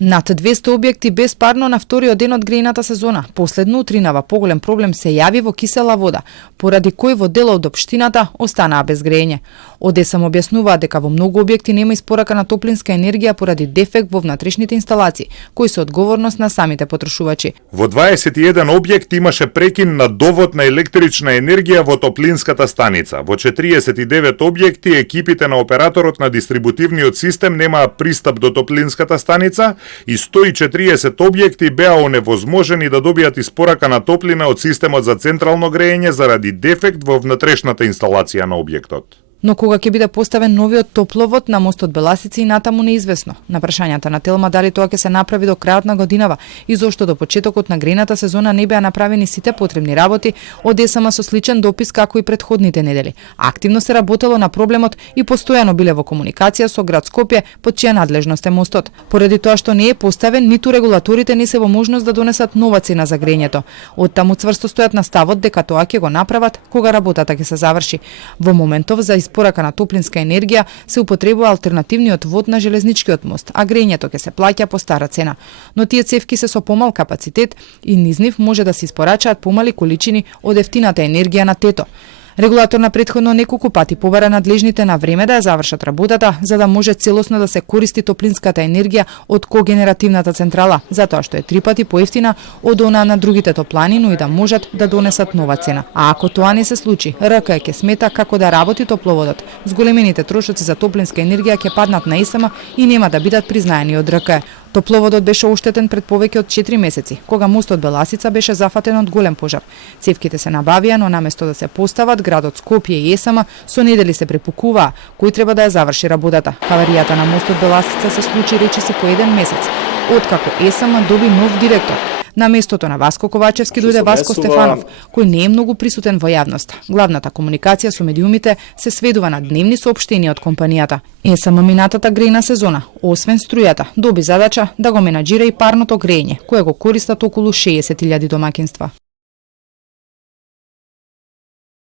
Над 200 објекти без парно на вториот ден од грејната сезона. Последно утринава поголем проблем се јави во кисела вода, поради кој во дел од општината останаа без грејење. Од ЕСМ објаснуваа дека во многу објекти нема испорака на топлинска енергија поради дефект во внатрешните инсталации, кои се одговорност на самите потрошувачи. Во 21 објект имаше прекин на довод на електрична енергија во топлинската станица. Во 49 објекти екипите на операторот на дистрибутивниот систем немаа пристап до топлинската станица и 140 објекти беа оневозможени да добијат испорака на топлина од системот за централно грејење заради дефект во внатрешната инсталација на објектот. Но кога ќе биде поставен новиот топловод на мостот Беласица и натаму неизвестно. На прашањата на Телма дали тоа ќе се направи до крајот на годинава и зошто до почетокот на грејната сезона не беа направени сите потребни работи, од ЕСМ со сличен допис како и претходните недели. Активно се работело на проблемот и постојано биле во комуникација со град Скопје, под чија надлежност е мостот. Поради тоа што не е поставен, ниту регулаторите не се во можност да донесат нова цена за грејењето. Оттаму цврсто стојат на ставот дека тоа ќе го направат кога работата ќе се заврши. Во моментов за испорака на топлинска енергија се употребува алтернативниот вод на железничкиот мост, а грејењето ќе се плаќа по стара цена. Но тие цевки се со помал капацитет и низ нив може да се испорачаат помали количини од ефтината енергија на тето. Регулатор на претходно неколку пати побара надлежните на време да ја завршат работата, за да може целосно да се користи топлинската енергија од когенеративната централа, затоа што е 3 пати поевтина од она на другите топлани, но и да можат да донесат нова цена. А ако тоа не се случи, РК ќе смета како да работи топловодот. Зголемените трошоци за топлинска енергија ќе паднат на ЕСМ и нема да бидат признаени од РК. Топловодот беше оштетен пред повеќе од 4 месеци, кога мостот Беласица беше зафатен од голем пожар. Цевките се набавија, но наместо да се постават, градот Скопје и ЕСМ со недели се препукуваа кој треба да ја заврши работата. Аваријата на мостот Беласица се случи речиси по 1 месец, откако ЕСМ доби нов директор. На местото на Васко Ковачевски дојде Васко Стефанов, кој не е многу присутен во јавноста. Главната комуникација со медиумите се сведува на дневни соопштенија од компанијата. ЕСМ минатата грејна сезона, освен струјата, доби задача да го менаџира и парното грејење, кое го користат околу 60.000 домаќинства.